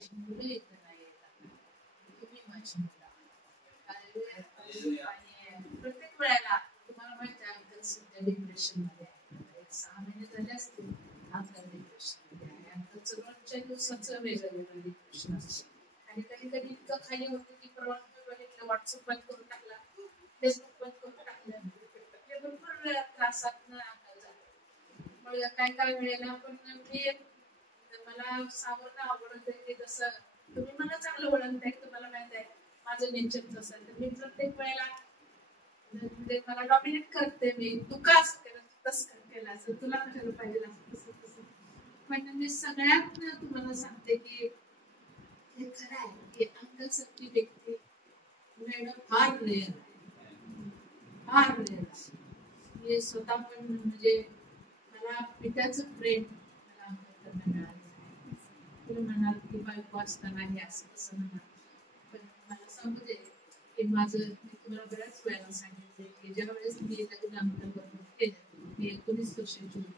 मुलं इथं नाही येतात, तुम्ही माझी मुलं आहात. हालेलुया. आणि प्रत्येक वेळेला तुम्हाला माहिती आहे अंकल सध्या डिप्रेशन मध्ये आहे. एक 6 महिने झाले असतील अंकल डिप्रेशन मध्ये आहे. अंकलचं रोजच्या दिवसाचं वेगळं डिप्रेशन असतं. आणि कधी कधी इतकं खाली होतं की परवा बघितलं, व्हॉट्सअप बंद करून टाकला, फेसबुक बंद करून टाकलं. म्हणजे भरपूर त्रासात अंकल झालं. मग काय काय वेळेला पण मी मला सावरणं आवडत आहे की जसं तुम्ही मला चांगलं ओळखताय, तुम्हाला माहित आहे माझं नेचर तसं आहे. तर मी प्रत्येक वेळेला म्हणजे मला डॉमिनेट करते, मी तू का असं केलं, तू तसं केलं, असं तुला कशाला पाहिजे, असं तसं तसं. पण मी सगळ्यात तुम्हाला सांगते की हे खरं आहे की अंकल सारखी व्यक्ती मिळणं फार रेअर आहे, फार रेअर आहे. मी स्वतः पण म्हणजे मला पित्याचं प्रेम मला अंकलकडनं मिळालं. तुम्ही म्हणाल की बायको असताना हे असं तसं म्हणाल, पण मला सांगू दे की माझं, मी तुम्हाला बऱ्याच वेळेला सांगितले की ज्या वेळेस मी लग्न अंकलबरोबर केलं, मी 19 वर्षाची होती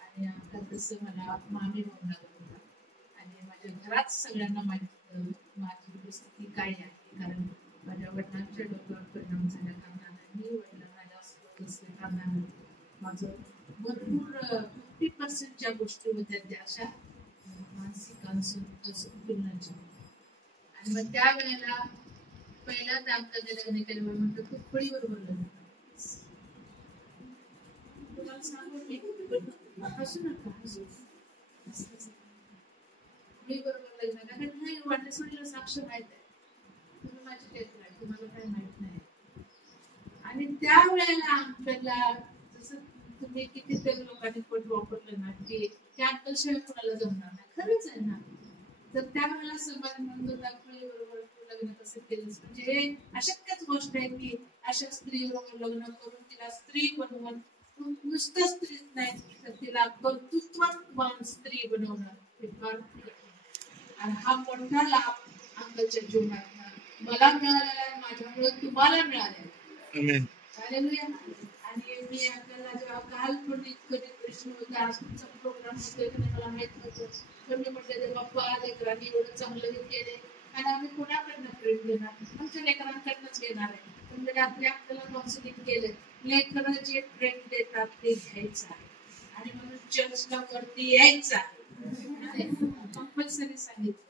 आणि अंकल तसं मला मामी म्हणून लागत होता. आणि माझ्या घरात सगळ्यांना माहित होतं माझी परिस्थिती काय आहे, कारण माझ्या वडिलांच्या डोक्यावर परिणाम झाल्या कारणानं, मी वडिलांना जास्त असल्या कारणानं माझं भरपूर 50% ज्या गोष्टी होत्या त्या अशा मानसिक असंतुलनाच्या. आणि मग त्या वेळेला पहिल्यांदा अंकलने लग्न केल्यावर म्हणतो तू फळीवर लग्न कर. तुम्हाला सांगू हसू नका, हसू फळी बरोबर लग्न, कारण नाही वाटलं साक्ष माहित आहे, तुम्ही माझी लेकरं आहे, तुम्हाला काही माहित नाही. आणि त्या वेळेला अंकलला जसं तुम्ही कितीतरी लोकांनी पण वापरलं ना की त्या अंकल शिवाय कुणाला जमणार नाही, खरंच आहे ना. तर त्यावेळेला समाज म्हणतो दाखवली बरोबर तू लग्न कसं केलंस, म्हणजे हे अशक्यच गोष्ट आहे की अशा स्त्री बरोबर लग्न करून तिला स्त्री बनवून, नुसतं स्त्रीच नाही तर तिला कर्तृत्ववान स्त्री बनवणं हे फार. आणि हा मोठा लाभ अंकलच्या जीवनात मला मिळालेला आहे, माझ्यामुळे तुम्हाला मिळालेला आहे. हालेलुया. आणि मी अंकलला जेव्हा काल पण इतकं डिप्रेशन होतं, आज तुमचा प्रोग्राम होतोय की नाही मला माहित नव्हतं, पण मी म्हटलं बाप्पा लेकरांनी एवढं चांगलं हे केले आणि आम्ही कोणाकडनं प्रेम घेणार, आमच्या लेकरांकडनंच घेणार आहे. पण मी रात्री आपल्याला काउन्सिलिंग केलं, लेकरं जे प्रेम देतात ते घ्यायचं आहे आणि म्हणून चर्चला वरती यायचं आहे कंपल्सरी सांगितलं.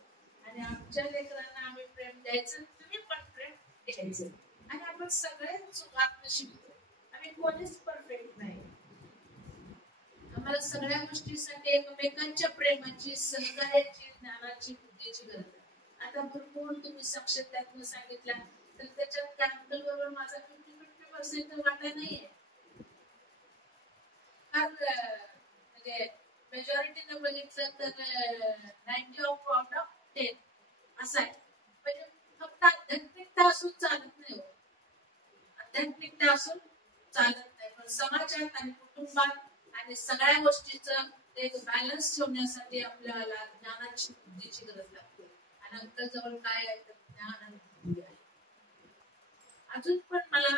आणि आमच्या लेकरांना आम्ही प्रेम द्यायचं, तुम्ही पण प्रेम द्यायचं. आणि आपण सगळे चुकातनं शिकतो, आम्ही कोणीच परफेक्ट नाही. आम्हाला सगळ्या गोष्टीसाठी एकमेकांच्या प्रेमाची, सहकार्याची, ज्ञानाची, बुद्धीची गरज आहे. आता भरपूर तुम्ही साक्षात्यातनं सांगितल्या, तर त्याच्यात कॅपिटल बरोबर माझा 50% वाटा नाहीये. म्हणजे मेजॉरिटीनं बघितलं तर 90/10 असं आहे. म्हणजे फक्त आध्यात्मिकता असून चालत नाही हो, आध्यात्मिकता असून चालत नाही, पण समाजात आणि कुटुंबात आणि सगळ्या गोष्टीचं एक बॅलन्स ठेवण्यासाठी आपल्याला ज्ञानाची, बुद्धीची गरज लागते. आणि अंकल जवळ काय आहे तर ज्ञान आणि बुद्धी आहे. अजून पण मला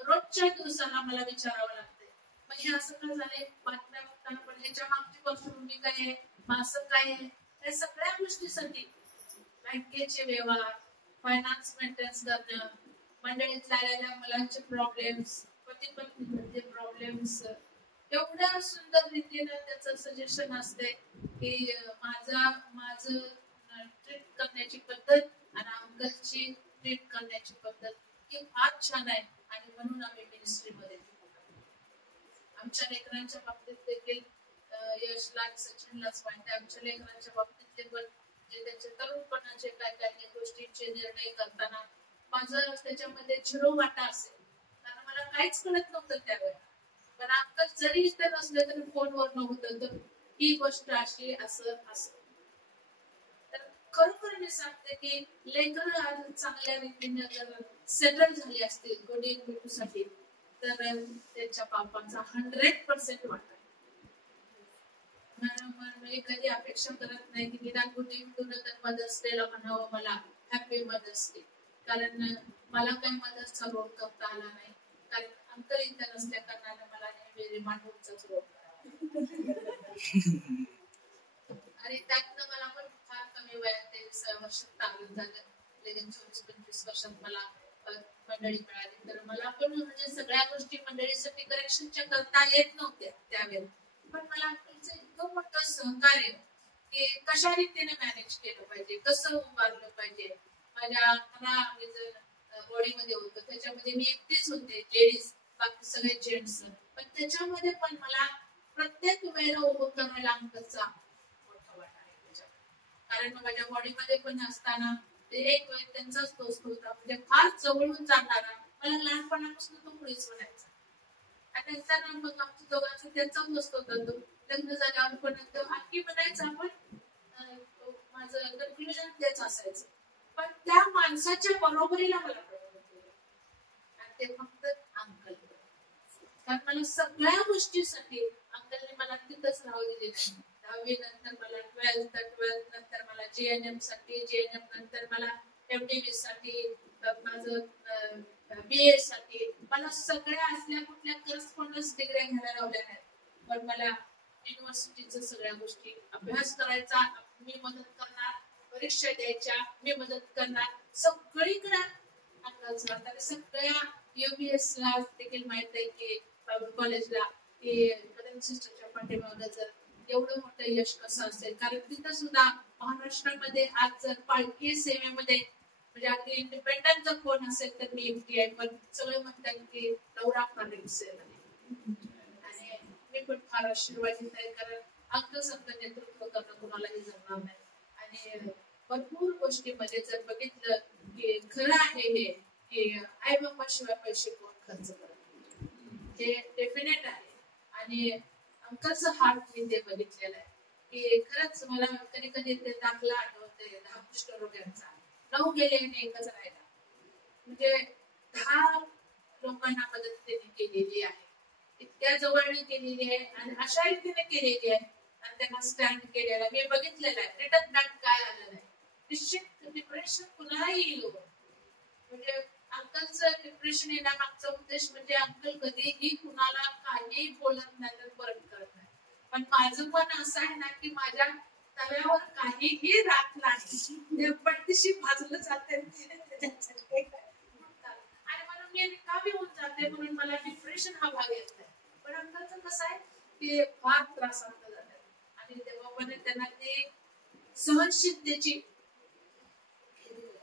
रोजच्या दिवसाला मला विचारावं लागतंय, मग हे असं का झालंय, बातम्या बघताना पण ह्याच्या मागची पार्श्वभूमी काय आहे, मग असं काय आहे, या सगळ्या गोष्टीसाठी बँकेचे व्यवहार, फायनान्स मेंटेन्स करणं, मंडळीत आलेल्या मुलांचे प्रॉब्लेम्स, पती पत्नीमध्ये प्रॉब्लेम्स, एवढ्या सुंदर रीतीनं त्याचं सजेशन असते की माझं ट्रीट करण्याची पद्धत आणि अंकलची ट्रीट करण्याची पद्धत ही फार छान आहे. आणि म्हणून आम्ही मिनिस्ट्रीमध्ये आमच्या लेकरांच्या बाबतीत देखील यशला सचिनलाच माहिती, आमच्या लेकरांच्या बाबतीत पण जे त्यांचे तरुणपणाचे काय काय गोष्टींचे निर्णय करताना माझं त्याच्यामध्ये 0 वाटा असेल, कारण मला काहीच कळत नव्हतं त्यावेळेला. पण अंकल जरी इथे नसले तरी फोनवर नव्हतं तर ही गोष्ट अशी असं असं. तर खरोखर मी सांगते की लेकरं आज चांगल्या रीतीने जर सेटल झाली असतील गोडी भेटूसाठी, तर त्यांच्या पापाचा 100% वाटा. मी कधी अपेक्षा करत नाही की निदान गोडी भेटून तर मदर्स डेला म्हणावं मला हॅपी मदर्स डे, कारण मला काही मदर्सचा रोल करता आला नाही, कारण अंकल इथे नसल्या कारणाने मला नेहमी रिमांडचा रोल करावा आणि त्यातनं मला पण फार कमी मी वयात 23 वर्षात ताब्यात झालं, लगेच 24-25 वर्षात मला मंडळी मिळाली. तर मला पण म्हणजे सगळ्या गोष्टी मंडळीसाठी करेक्शनच्या करता येत नव्हत्या त्यावेळेला, पण मला तुमचं इतकं मोठं सहकार्य की कशा रीतीने मॅनेज केलं पाहिजे, कसं उभारलं पाहिजे. माझ्या 11 बॉडीमध्ये होतं, त्याच्यामध्ये मी एकटीच होते लेडीज, बाकी सगळे जेंट्स, पण त्याच्यामध्ये पण मला प्रत्येक वेळेला उभं करायला अंकलचा मोठा वाटा आहे त्याच्यामध्ये. कारण माझ्या बॉडीमध्ये पण असताना एक वेळ त्यांचाच दोस्त होता, म्हणजे फार जवळून जाणारा, मला लहानपणापासून तो मुळीच म्हणायचा. आणि त्यांचा मग आमच्या दोघांचा त्यांचाच दोस्त होता तो. लग्न झाल्यावर पण आणखी म्हणायचा, पण माझं कन्क्लुजन तेच असायचं, पण त्या माणसाच्या बरोबरीला मला आणि ते फक्त अंकल. कारण मला सगळ्या गोष्टीसाठी अंकलने मला तिथंच राहू दिले नाही. 10वी नंतर मला 12th नंतर मला JNM साठी, JNM नंतर मला MDB साठी, माझं BA साठी, मला सगळ्या असल्या कुठल्या करस्पॉन्डन्स डिग्र्या घ्यायला लावल्या नाहीत, पण मला युनिव्हर्सिटीच्या सगळ्या गोष्टी अभ्यास करायचा मी मदत करणार, परीक्षा द्यायच्या मी मदत करणार, सगळीकडे अंकलचा. तर सगळ्या UBS ला देखील माहित आहे की कॉलेजला की कदम सिस्टरच्या पाठीमागे जर एवढं मोठं यश कसं असेल, कारण तिथं सुद्धा महाराष्ट्रामध्ये आज जर पालखी सेवेमध्ये म्हणजे अगदी इंडिपेंडंट जर कोण असेल तर मी एकटी आहे, पण सगळे म्हणतात की नवरा पालखी सेवेमध्ये. आणि मी पण फार आशीर्वादित आहे, कारण अंकलसारखं नेतृत्व करणं कुणालाही जमणार नाही. आणि भरपूर गोष्टीमध्ये जर बघितलं की खरं आहे हे की आई बाबा शिवाय पैसे कोण खर्च करत, हे डेफिनेट आहे. आणि अंकलचं हार्ट मी ते बघितलेलं आहे की खरंच मला कधी कधी ते दाखला आठवते 10 कुष्ठरोग्यांचा, 9 गेले आणि एकच राहिला, म्हणजे 10 लोकांना मदत त्यांनी केलेली आहे, इतक्या जवळने केलेली आहे आणि अशा रीतीने केलेली आहे आणि त्यांना स्टँड केलेला मी बघितलेला आहे. रिटर्न बॅक काय आलं नाही. निश्चित डिप्रेशन कुणालाही येईल, म्हणजे अंकलचं डिप्रेशन येण्यामागचा उद्देश म्हणजे अंकल कधीही कुणाला काही बोलत नाही तर परत करत नाही. पण माझं पण असं आहे ना की माझ्या तव्यावर काहीही राहत नाही, पट्टीशी भाजलं जाते आणि म्हणून मी रिकामी होऊन जाते, म्हणून मला डिप्रेशन हा भाग येत नाही. पण अंकलचं कसं आहे की फार त्रासांत जातात आणि तेव्हा पण त्यांना ते सहनशीलतेची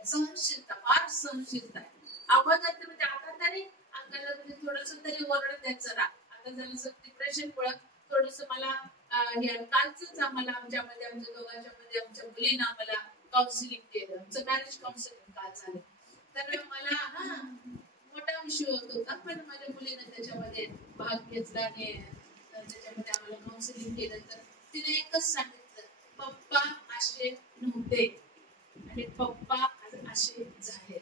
सहनशीलता, फार सहनशीलता आहे. अगोदर म्हणजे आता तरी अंकलला म्हणजे थोडस तरी ओरडत द्यायचं ना, आता जरा डिप्रेशन मुळे थोडस मला कालच आम्हाला आमच्यामध्ये आमच्या दोघांच्या मध्ये आमच्या मुलीनं आम्हाला काउन्सिलिंग केलं, आमचं मॅरेज काउन्सिलिंग काल झालं. तर मला मोठा विषय होत होता, पण माझ्या मुलीनं त्याच्यामध्ये भाग घेतला आणि त्याच्यामध्ये आम्हाला काउन्सिलिंग केलं. तर तिने एकच सांगितलं, पप्पा असे नव्हते आणि पप्पा असे झाले.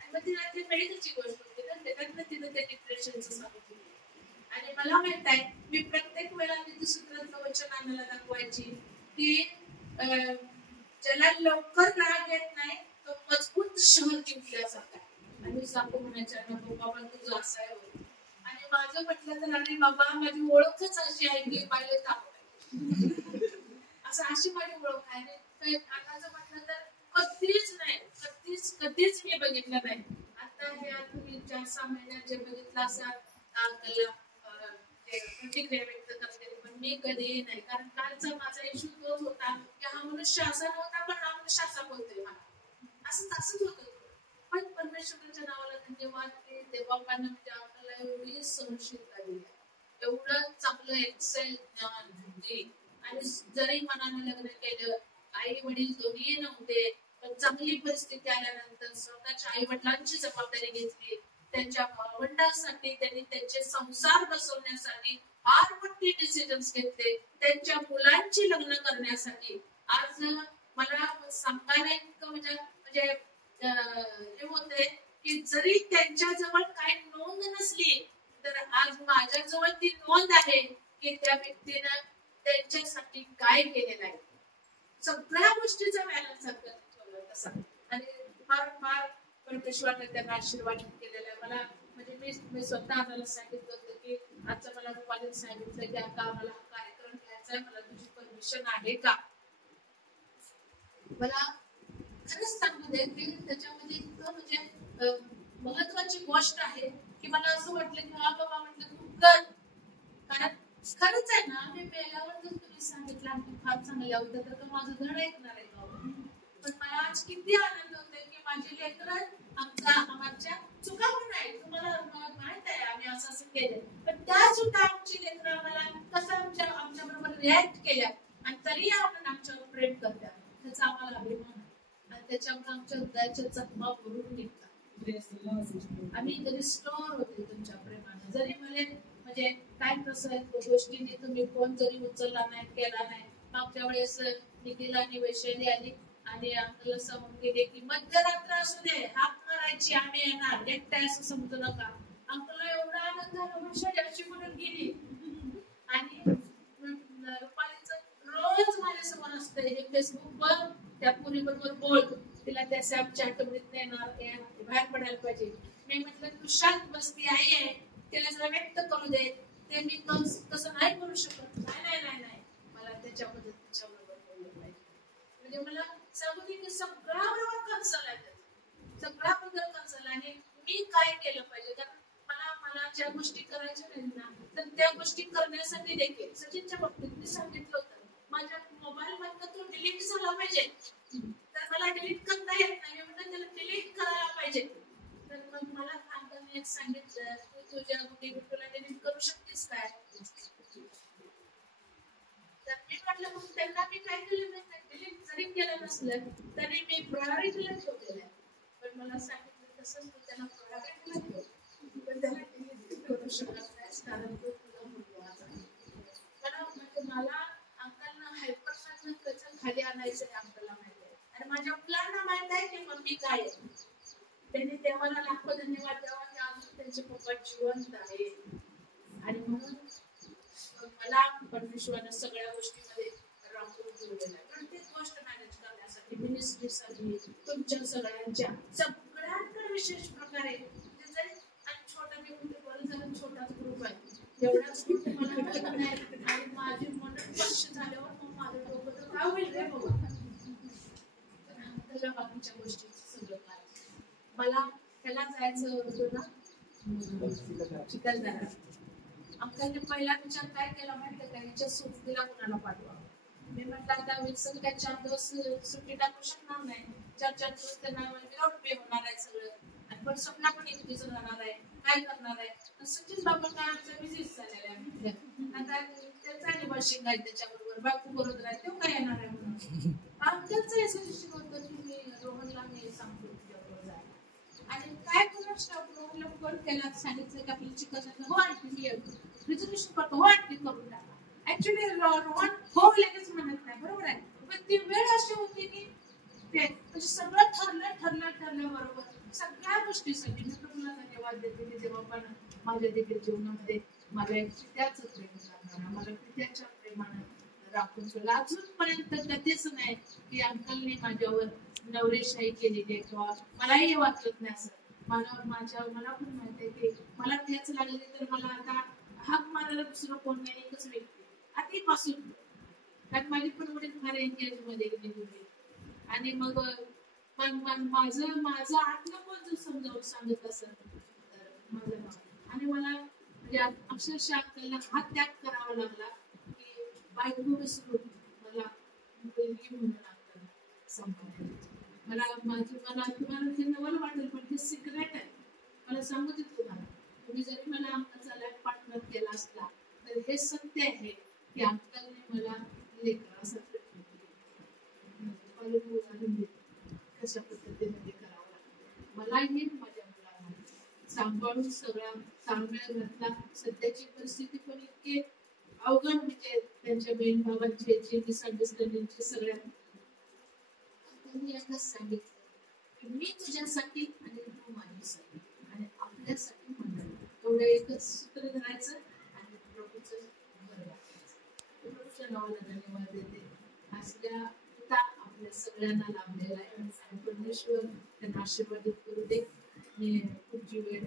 आणि मग तिला ते मेडिकलची गोष्ट होती ना, त्याच्यातनं तिने त्या डिप्रेशनचं सांगितलं. आणि मला माहित आहे मी प्रत्येक वेळा नीतिसूत्रांचं वचन आम्हाला दाखवायची की ज्याला लवकर राग येत नाही तो मजबूत शहर जिंकल्यासारखा आहे. आणि सांगू म्हणायच्या नको बाबा तुझं असं आहे होत. आणि माझं म्हटलं तर अरे बाबा माझी ओळखच अशी आहे की पाहिलं ताप असं, अशी माझी ओळख आहे. आताचं म्हटलं तर कधीच नाही, कधीच मी बघितलं नाही. आता हे तुम्ही 4-6 महिन्यात जे बघितलं असं अंकलला प्रतिक्रिया व्यक्त करते, पण मी कधीही नाही. कारण कालचा माझा इश्यू तोच होता की हा मनुष्य असा नव्हता, पण हा मनुष्य असा बोलतोय मला, असंच होतं. पण परमेश्वराच्या नावाला धन्यवाद की देवापानं म्हणजे आपल्याला एवढी सहनशीलता दिली, एवढं चांगलं एक्सेल ज्ञान बुद्धी. आणि जरी मनानं लग्न केलं, आई वडील दोन्ही नव्हते, पण चांगली परिस्थिती आल्यानंतर स्वतःच्या आई वडिलांची जबाबदारी घेतली, त्यांच्या भावंडांसाठी त्यांनी त्यांचे संसार बसवण्यासाठी फार मोठे डिसिजन्स घेतले, त्यांच्या मुलांची लग्न करण्यासाठी. आज मला सांगायला इतकं म्हणजे हे होते की जरी त्यांच्याजवळ काही नोंद नसली तर आज माझ्याजवळ ती नोंद आहे की त्या व्यक्तीनं त्यांच्यासाठी काय केलेलं आहे. सगळ्या गोष्टीचा बॅलन्स ठेवला तसा. आणि फार फार परमेश्वराने त्यांना आशीर्वाद केलेला आहे. मला म्हणजे मी स्वतः आम्हाला सांगितलं होतं की आजचं मला रुपालीने सांगितलं की आता आम्हाला हा कार्यक्रम घ्यायचा आहे, मला तुझी परमिशन आहे का. मला खरंच सांगू दे की त्याच्यामध्ये इतकं म्हणजे महत्वाची गोष्ट आहे की मला असं वाटलं की हा बाबा म्हटलं तू कर, कारण खरंच आहे ना, मी मेल्यावर जर तुम्ही सांगितलं आणि फार चांगल्या होत्या तर माझं धड ऐकणार आहे का? पण मला आज किती आनंद होतोय की माझी लेकरं आमच्या चुका पण आहे, तुम्हाला माहित आहे आम्ही असं असं केलं, पण त्या सुद्धा आमची लेकरं आम्हाला कसं आमच्या बरोबर रिॲक्ट केल्या आणि तरी आपण आमच्यावर प्रेम करतात, त्याचा आम्हाला अभिमान आहे आणि त्याच्यामुळे आमच्या हृदयाच्या जखमा भरून निघतात. आम्ही रिस्टोर होते तुमच्या प्रेमाने. जरी मला म्हणजे काय कसं गोष्टीने तुम्ही फोन जरी उचलला नाही केला नाही, मागच्या वेळेस निखिल आणि वैशाली आली आणि आम्हाला सांगून गेले की मध्यरात्र असू दे हाक मारायची, आम्ही येणार, एकट्या असं समजू नका. आम्हाला एवढा आनंद झाला, वैशाली अशी म्हणून गेली. आणि रुपालीचं रोज माझ्यासमोर असतंय हे फेसबुकवर त्या पुरीबरोबर बोल, तिला त्या सॅपच्या आठवणीत येणार बाहेर पडायला पाहिजे. मी म्हटलं तू शांत बसती आहे, त्याला जरा व्यक्त करू दे, ते मी तसं नाही करू शकत. नाही नाही नाही नाही, मला त्याच्याबद्दल तिच्याबरोबर बोललं पाहिजे. म्हणजे मला सांगू दे की सगळा बरोबर कन्सल आहे, सगळा बद्दल कन्सल. आणि मी काय केलं पाहिजे, कारण मला ज्या गोष्टी करायच्या नाही ना तर त्या गोष्टी करण्यासाठी देखील सचिनच्या बाबतीत मी सांगितलं होतं माझ्या मोबाईल मधनं तो डिलीट झाला पाहिजे, तर मला डिलीट करता येत नाही म्हणून त्याला डिलीट करायला पाहिजे. तर मग मला अंकलने एक सांगितलं तू तुझ्या तुला डिलीट करू शकतेस काय? तर मी म्हटलं मग त्यांना मी काय केलं नाही, डिलीट जरी केलं नसलं तरी मी प्रायोरिटीला ठेवलेलं आहे. पण मला सांगितलं तसंच तू त्याला प्रायोरिटीला ठेव, पण त्याला डिलीट करू शकत नाहीस कारण तो तुला महत्वाचा आहे. मला अंकलना हायपरमॅथनं कसं खाली आणायचं हे अंकलला माहिती आहे आणि माझ्या मुलांना माहित आहे की मम्मी काय आहे. त्यांनी देवाला लाखो धन्यवाद द्यावा की अजून त्यांचे पप्पा जिवंत आहे. आणि म्हणून मला परमेश्वरानं सगळ्या गोष्टीमध्ये राखून ठेवलेलं आहे. प्रत्येक गोष्ट मॅनेज करण्यासाठी, मिनिस्ट्रीसाठी, तुमच्या सगळ्यांकडे विशेष प्रकारे आणि छोटा मी म्हणते बरं झालं छोटाच ग्रुप आहे, एवढाच ग्रुप मला वाटत नाही आणि माझे मन स्पष्ट झाल्यावर मग माझं डोकं तर काय होईल रे बाबा. त्याच्या बाकीच्या गोष्टीचं सगळं काय मला त्याला जायचं होतं ना चिखलदरा. अंकलने पहिला विचार काय केला माहिती का, हिच्या सुट्टीला कुणाला पाठवा. मी म्हटलं आता विल्सन काय 4 दिवस सुट्टी टाकू शकणार नाही, 4 दिवस त्यांना विदाउट पे होणार आहे सगळं, आणि पण स्वप्ना पण एकटीच राहणार आहे, काय करणार आहे. सचिन बाबा काय आमच्या बिझीच झालेला आहे, आता त्याचा निवासिंग आहे त्याच्याबरोबर बापू बरोबर आहे, तो काय येणार आहे म्हणून अंकलचं हे सजेशन होतं की मी रोहनला मी सांगतो तुझ्याबरोबर जायला. आणि काय कोणाच रोहनला फोन केला सांगितलं की आपली चिकन हो आणखी मी रिझर्वेशन करतो, हो आणखी करून टाका. ऍक्च्युली रोहन हो लगेच म्हणत नाही, बरोबर आहे, पण ती वेळ अशी होती की ते म्हणजे सगळं ठरलं बरोबर सगळ्या गोष्टीसाठी. मी तुला धन्यवाद देते की जेव्हा पण माझ्या देखील जीवनामध्ये मला एक पित्याचं प्रेम करणार, मला पित्याच्या प्रेमानं राखून ठेवलं. अजूनपर्यंत कधीच नाही की अंकलने माझ्यावर नवरेशाही केलेली आहे किंवा मलाही वाटत नाही असं. मला पण माहिती आहे की मला ठेच लागली तर मला आता हाक मारायला दुसरं कोण नाही, एकच व्यक्ती आधीपासून, कारण माझी पण मुली फार एंगेज मध्ये गेली आणि मग माझं आतलं कोण जर समजावून सांगत असेल तर माझं नाव. आणि मला म्हणजे अक्षरशः आपल्याला हा त्याग करावा लागला की बायको विसरून मला मुलगी म्हणून आपल्याला सांभाळायला. मला तुम्हाला हे नवल वाटेल पण हे सिक्रेट आहे, मला सांगू दे तुम्हाला. तुम्ही जरी मला आमचा लाईफ पार्टनर केला असला तर हे सत्य आहे की अंकलने मला लेकरासारखं कशा पद्धतीने ते करावं लागतं. मलाही माझ्या मुलांना सांभाळून सगळा ताळमेळ घातला. सध्याची परिस्थिती पण इतकी अवघड म्हणजे त्यांच्या बहीण भावांची मिसअंडरस्टँडिंगची सगळ्यात त्यांनी एकच सांगितलं मी तुझ्यासाठी आणि तू माझ्यासाठी आणि आपल्यासाठी म्हणलं एवढं एकच सूत्र धरायचं आणि प्रभूचं बरं वाटायचं. प्रभूच्या नावाला धन्यवाद देते. असल्या पिता आपल्या सगळ्यांना लाभलेला आहे आणि परमेश्वर त्यांना आशीर्वादित करू दे. पुढची वेळ